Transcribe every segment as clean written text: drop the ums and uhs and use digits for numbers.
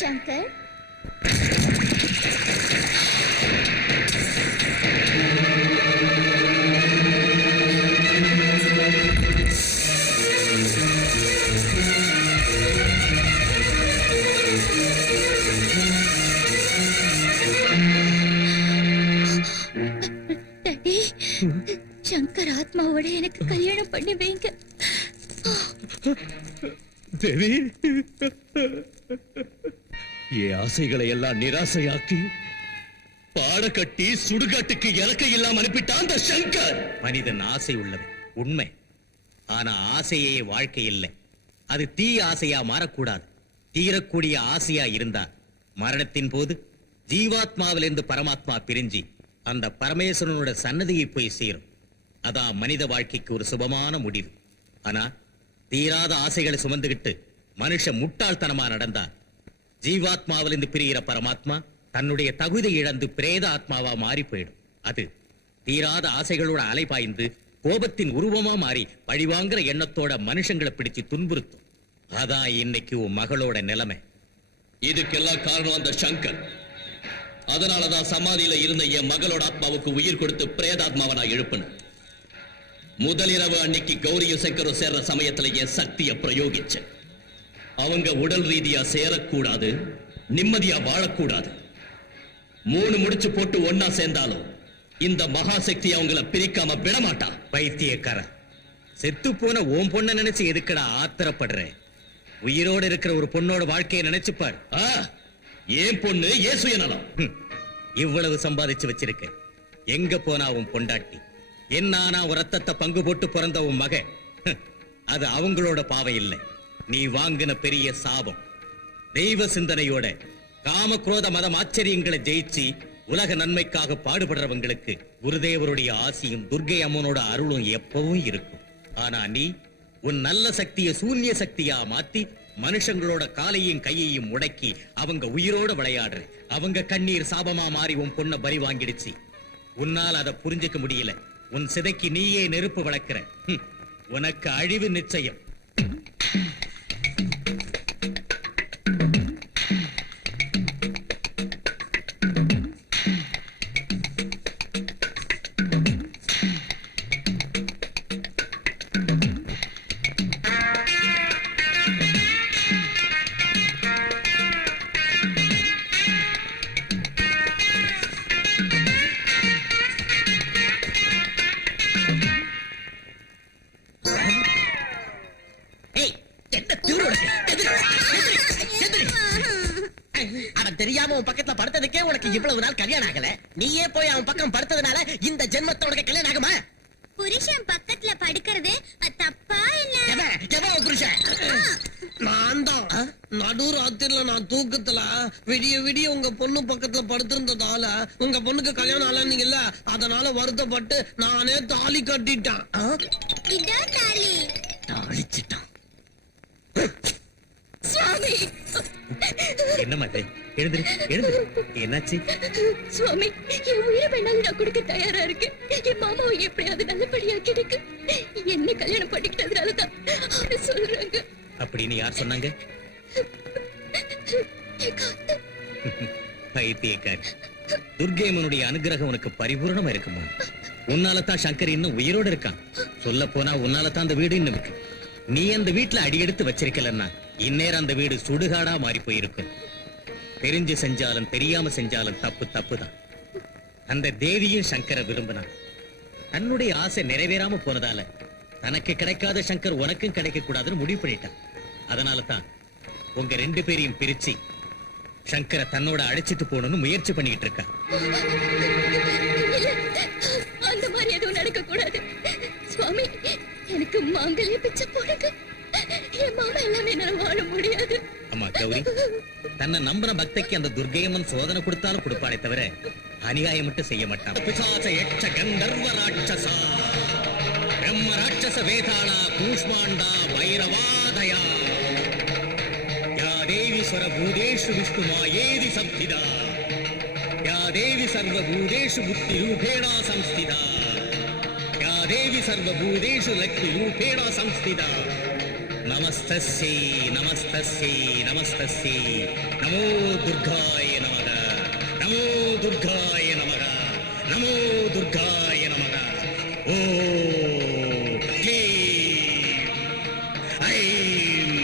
शंकर शंकर आत्माவோட எனக்கு கல்யாணம் பண்ணி வைங்க தேவி. என் ஆசைகளை எல்லாம் நிராசையாக்கி பாட கட்டி சுடுகாட்டுக்கு இறக்க இல்லாம அனுப்பிட்டான் அந்த சங்கர். மனிதன் ஆசை உள்ளது உண்மை. ஆனா ஆசையே வாழ்க்கை இல்லை. அது தீய ஆசையா மாறக்கூடாது. தீரக்கூடிய ஆசையா இருந்தா மரணத்தின் போது ஜீவாத்மாவிலிருந்து பரமாத்மா பிரிஞ்சு அந்த பரமேஸ்வரனோட சன்னதியை போய் சேரும். அதான் மனித வாழ்க்கைக்கு ஒரு சுபமான முடிவு. ஆனா தீராத ஆசைகளை சுமந்துகிட்டு மனுஷ முட்டாள்தனமா நடந்தா ஜீவாத்மாவிலிருந்து பிரிகிற பரமாத்மா தன்னுடைய தகுதி இழந்து பிரேத ஆத்மாவா மாறி போயிடும். அது தீராத ஆசைகளோட அலைபாய்ந்து கோபத்தின் உருவமா மாறி பழிவாங்கிற எண்ணத்தோட மனுஷங்களை பிடிச்சு துன்புறுத்தும். அதான் இன்னைக்கு உன் மகளோட நிலைமை. இதுக்கெல்லாம் காரணம் அந்த சங்கர். அதனாலதான் சமாதியில இருந்த என் மகளோட ஆத்மாவுக்கு உயிர் கொடுத்து பிரேதாத்மாவை நான் எழுப்பினேன். முதலிரவு அன்னைக்கு கௌரியும் சங்கரும் சேர்ற சமயத்துல என் சக்தியை பிரயோகிச்சேன். அவங்க உடல் ரீதியா சேரக்கூடாது, நிம்மதியா வாழக்கூடாது. 3 முடிச்சு போட்டு ஒன்னா சேர்ந்தாலும் இந்த மகாசக்தி அவங்கள பிரிக்காம விடமாட்டா. பைத்தியக்கார, செத்து போன ஓம் பொண்ண நினைச்சு எதுக்கடா ஆத்திரப்படுற? உயிரோடு இருக்கிற ஒரு பொண்ணோட வாழ்க்கையை நினைச்சுப்பார். ஏன் பொண்ணு ஏன் சுயநலம்? இவ்வளவு சம்பாதிச்சு வச்சிருக்க. எங்க போனா உன் பொண்டாட்டி? என்னானா ஒரு ரத்தத்தை பங்கு போட்டு பிறந்த உன் மக, அது அவங்களோட பாவை இல்லை, நீ வாங்கின பெரிய சாபம். தெய்வ சிந்தனையோட காம குரோத மதம் ஆச்சரியங்களை ஜெயிச்சு உலக நன்மைக்காக பாடுபடுறவங்களுக்கு குருதேவருடைய ஆசியும் துர்க்கை அம்மனோட அருளும் எப்பவும் இருக்கும். ஆனா நீ உன் நல்ல சக்தியை சூன்ய சக்தியா மாத்தி மனுஷங்களோட காலையும் கையையும் முடக்கி அவங்க உயிரோட விளையாடுற. அவங்க கண்ணீர் சாபமா மாறி உன் பொண்ண பறி வாங்கிடுச்சு. உன்னால் அதை புரிஞ்சுக்க முடியல. உன் சிதைக்கு நீயே நெருப்பு வளர்க்கிற. உனக்கு அழிவு நிச்சயம். தெரியாம உன் பக்கத்துல படுத்ததுக்கே உனக்கு இவ்வளவு நாள் கல்யாணம் ஆகல. நீயே போய் அவன் பக்கம் படுத்ததுனால இந்த ஜென்மத்தோட கல்யாணம் ஆகுமா? புருஷன் பக்கத்துல படுக்கிறது தப்பா இல்ல? எவன் புருஷன்? நான் தான். நடு ராத்திரில நான் தூக்கத்துல விடிய விடிய உங்க பொண்ணு பக்கத்துல படுத்திருந்ததால உங்க பொண்ணுக்கு கல்யாணம் ஆகலன்னீங்கல்ல, அதனால வருத்தப்பட்டு நானே தாலி கட்டிட்டான். இதான் தாலி. தாளிச்சிட்டான். சுவாமி, என்ன மாதிரி எழுந்துரு எழுந்துரு. என்னாச்சு சுவாமி? என் உயிரை வேணாலும் நான் கொடுக்க தயாரா இருக்கேன். என் மாமாவை எப்படியாவது நல்லபடியா கிடைக்கு. என்ன கல்யாணம் பண்ணிக்கிட்டதுனாலதான் சொல்றாங்க. அப்படின்னு யார் சொன்னாங்க? பைத்தியக்காரி, துர்க்கையம்மனுடைய அனுகிரகம் உனக்கு பரிபூர்ணமா இருக்குமா? உன்னாலதான் சங்கர் இன்னும் உயிரோட இருக்கான். சொல்ல போனா உன்னாலதான் அந்த வீடு இன்னும் இருக்கு. நீ அந்த வீட்டுல அடியெடுத்து வச்சிருக்கலன்னா இந்நேரம் அந்த வீடு சுடுகாடா மாறி போயிருக்கும். தெரிஞ்சு செஞ்சாலும் தெரியாம செஞ்சாலும் தப்பு தப்புதான். அந்த தேவியும் சங்கரை விரும்பினான். தன்னுடைய ஆசை நிறைவேறாம போனதால தனக்கு கிடைக்காத சங்கர் உனக்கும் கிடைக்க கூடாதுன்னு முடிவு பண்ணிட்டான். அதனால தான் உங்க 2 பேரையும் பிரிச்சு சங்கரை தன்னோட அழைச்சிட்டு போகணும்னு முயற்சி பண்ணிட்டு இருக்கா. அந்த மாதிரி எதுவும் நடக்க கூடாது சுவாமி. எனக்கு மாங்கல்ய பிச்சை போடுங்க. என் மாமா எல்லாமே என்னால வாழ முடியாது. அம்மா கௌரி, தன்னை நம்புற பக்தைக்கு அந்த துர்க்கையம்மன் சோதனை கொடுத்தாலும் கொடுப்பாளே தவிர அநியாயம் மட்டும் செய்ய மாட்டான். பிசாச யட்ச கந்தர்வ ராட்சசா பிரம்ம ராட்சச வேதாளா கூஷ்மாண்டா பைரவாதயா யா தேவி சர்வபூதேஷு விஷ்ணுமாயேதி சப்திதா யா தேவி சர்வபூதேஷு புத்தி ரூபேணா சம்ஸ்திதா யா தேவி சர்வபூதேஷு லக்ஷ்மி ரூபேணா சம்ஸ்திதா நமஸ்தஸ்யை நமஸ்தஸ்யை நமஸ்தஸ்யை நமோ துர்காய நமக நமோ துர்காய நமக நமோ துர்காய நமக ஓ க்ளீம் ஐம்.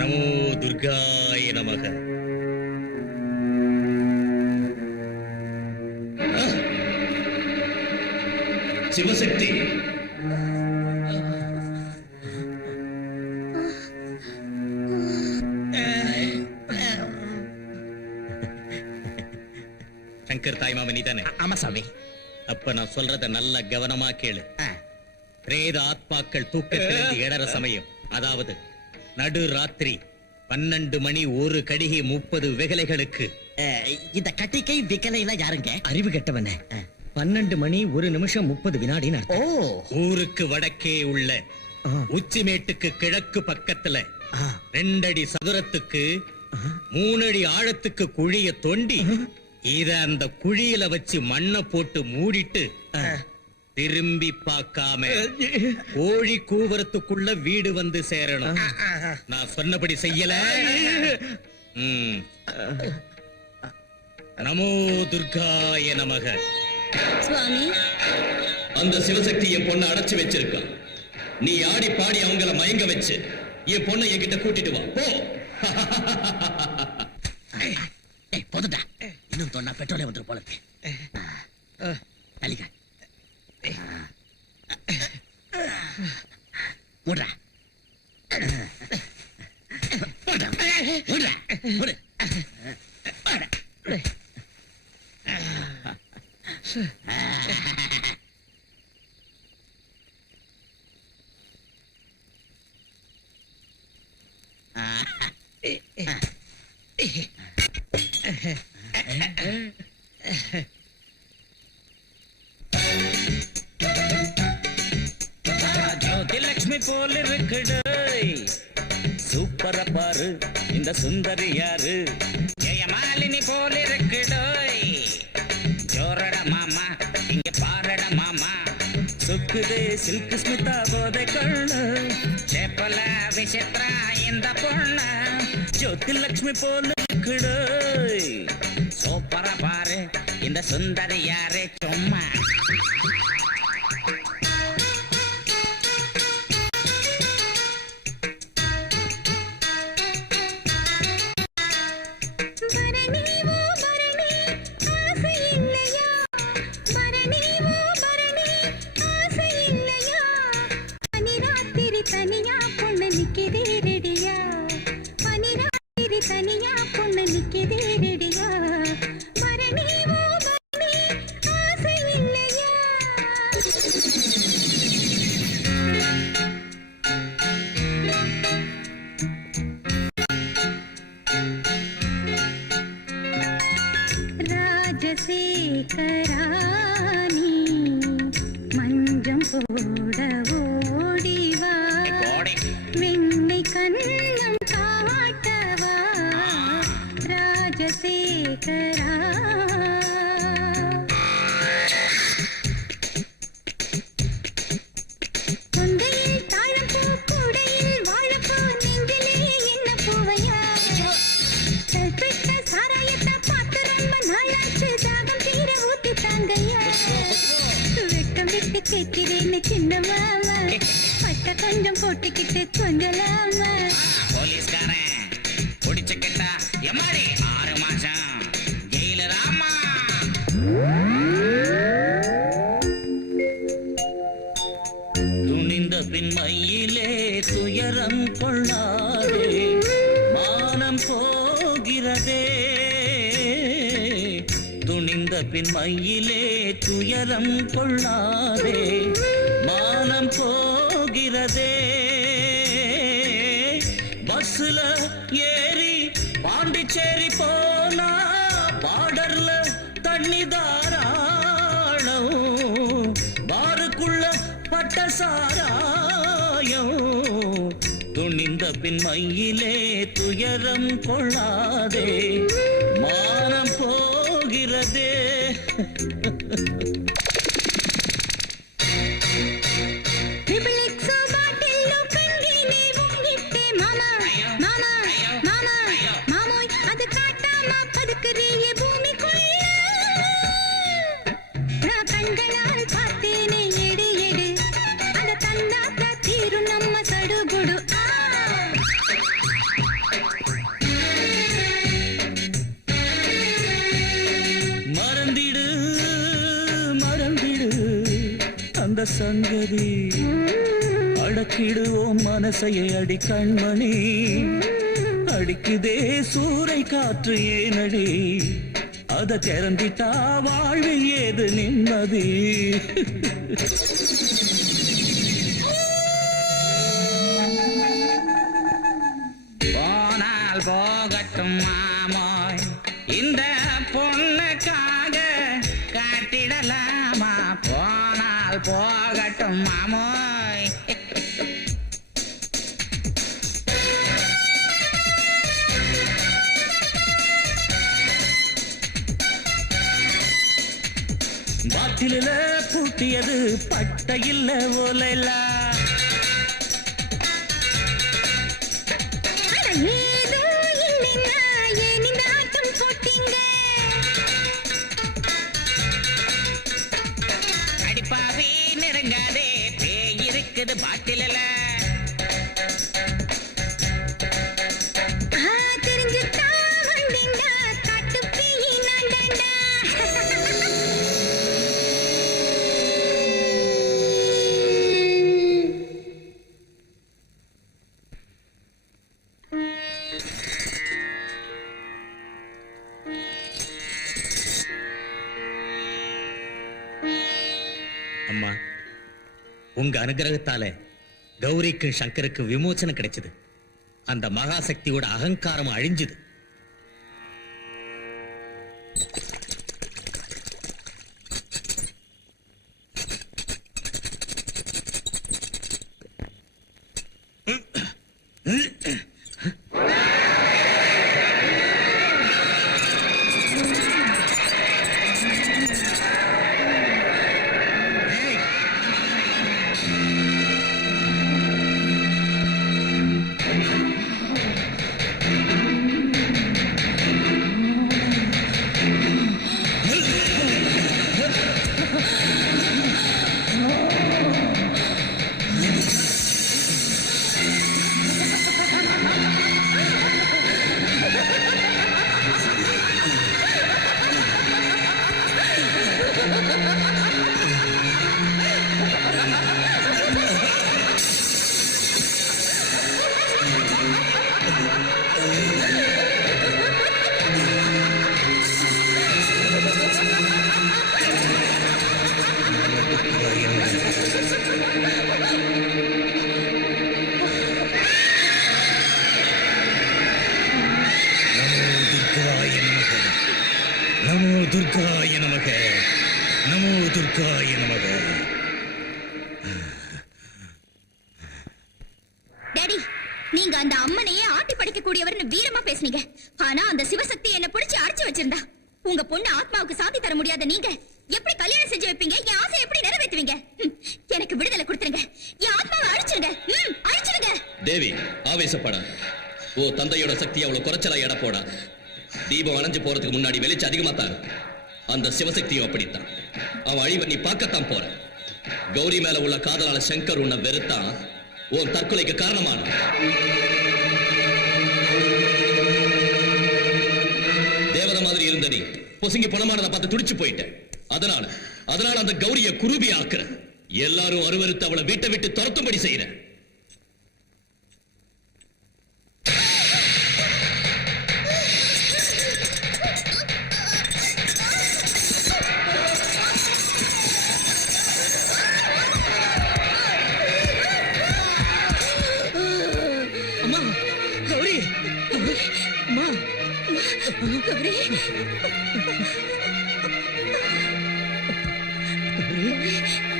நமோ துர்காய நமக சிவசக்தி சங்கர் தாய்மாமன் நீதானே? ஆமா சாமி. அப்ப நான் சொல்றத நல்ல கவனமா கேளு. பிரேத ஆத்மாக்கள் தூக்கத்திலிருந்து எழற சமயம், அதாவது நடு ராத்திரி 12 மணி 1 கடிகை 30 வெகலைகளுக்கு இந்த கட்டிக்கை விக்கலைனா யாருங்க? அறிவு கெட்டவன 12 மணி 1 நிமிஷம் 30 வினாடின்னு ஓ அர்த்தம். ஊருக்கு வடக்கே உள்ள உச்சிமேட்டுக்கு கிழக்கு பக்கத்துல 2 அடி சதுரத்துக்கு 3 அடி ஆழத்துக்கு குழிய தோண்டி இத அந்த குழியில வச்சு மண்ணை போட்டு மூடிட்டு திரும்பி பார்க்காம கோழி கூவரத்துக்குள்ள வீடு வந்து சேரணும். நான் சொன்னபடி செய்யல. நமோ துர்காய நமக. சுவாமி, அந்த சிவசக்தி என் பொண்ணை அடைச்சு வச்சிருக்கான். நீ ஆடி பாடி அவங்கள மயங்க வச்சு என் பொண்ணை என்கிட்ட கூட்டிட்டு வா போ. போதுடா, இன்னும் சொன்னா பெட்ரோலே வந்துரும் போல இருக்கு. தலிக மூடுறா மூடுறா மூடுறா மூடு. ஜோதிலட்சுமி போல இருக்குடை, சூப்பரா பாரு இந்த சுந்தரி யாரு. ஜெயமாலினி போல இருக்குடோய், ஜோரட மாமா இங்க பாரட மாமா. சுக்குது சில்க் ஸ்மிதா போதை கொள்ளு, சேப்பல விசித்ரா இந்த பொண்ணு. ஜோதிலட்சுமி போல இருக்குடோய், சூப்பரா பாரு இந்த சுந்தரி யாரு. சும்மா தனியா பொண்ணு நிக்கதே ரெடியா, பனிராத்திரி தனியா பொண்ணு நிக்கதே ரெடியா. மரணி ஓ மரணி ஆசை இல்லையா, ராஜசேகராணி மஞ்சம் போட ஓடிவா வெண்ணை கண்ணம் காட்டவா ராஜசேகரா கொண்டையில் தாழம்பூ கூடையில் வாழப்பூ நெஞ்சிலே என்ன பூவையா கல்பிட்ட சாராயத்தை பார்த்து ரொம்ப நாளாச்சு தாகம் தீர ஊத்தி தாங்கையா வெட்கம் விட்டு கேட்கிறேன்னு சின்ன மாமா பட்ட கொஞ்சம் போட்டுக்கிட்டு கொஞ்சலாமா போலீஸ்காரன் குடிச்சுக்கிட்டா எம்மாடி 6 மாசம் ஜெயில ராமா. துணிந்த பின்மையிலே துயரம் கொள்ளாதே மானம் போகிறதே. துணிந்த பின்மையிலே துயரம் கொள்ளாதே மானம் போகிறதே. பஸ்ல ஏறி பாண்டிச்சேரி போனா பார்டர்ல தண்ணி தாராளம் பாருக்குள்ள பட்ட சாராயம். துணிந்த பின்மையிலே துயரம் கொள்ளாதே மானம் போகிறதே. மறந்திடு மறந்திடு அந்த சங்கதி அடக்கிடுவோம் மனசையை அடி கண்மணி. அடிக்குதே சூறை காற்று ஏனடி அத திறந்திட்டா வாழ்வில் ஏது நிம்மதி. போனால் போகட்டும் மாமோய் இந்த பொண்ணுக்காக காட்டிடலாமா. போனால் போகட்டும் மாமோய். பாட்டில பூட்டியது பட்டையில் ஓலைல. அடிப்பாவி நெருங்காதே பேய் இருக்குது பாட்டில. அம்மா, உங்க அனுகிரகத்தால கௌரிக்கும் சங்கருக்கு விமோசனம் கிடைச்சது. அந்த மகாசக்தியோட அகங்காரம் அழிஞ்சுது. துர்காய நமக நமோ துர்காய நமக. டாடி, நீங்க அந்த அம்மனையே ஆட்டி படைக்க கூடியவர்னு வீரமா பேசுனீங்க. ஆனா அந்த சிவசக்தி என்ன பிடிச்சு அடிச்சு வச்சிருந்தா. உங்க பொண்ணு ஆத்மாவுக்கு சாந்தி தர முடியாத நீங்க எப்படி கல்யாணம் செஞ்சு வைப்பீங்க? என் ஆசை எப்படி நிறைவேற்றுவீங்க? எனக்கு விடுதலை கொடுத்துருங்க. என் ஆத்மாவை அழிச்சிருங்க. அழிச்சிருங்க. தேவி, ஆவேசப்படா. ஓ தந்தையோட சக்தி அவ்வளவு குறைச்சலா எடை போடா. தீபம் அணைஞ்சு போறதுக்கு முன்னாடி வெளிச்சம் அதிகமா தான் அந்த சிவசக்தியும் அப்படித்தான். அவன் அழிவை நீ பார்க்கத்தான் போற. கௌரி மேல உள்ள காதலால சங்கர் உன்னை வெறுத்தான். உன் தற்கொலைக்கு காரணமான தேவதை மாதிரி இருந்த நீ பொசுங்கி பணமானதை பார்த்து துடிச்சு போயிட்ட. அதனால அந்த கௌரிய குருபி ஆக்குற. எல்லாரும் அருவருத்து அவளை வீட்டை விட்டு துரத்தும்படி செய்யற. அம்மா கௌரி அம்மா கௌரி,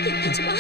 என்னாச்சுமா?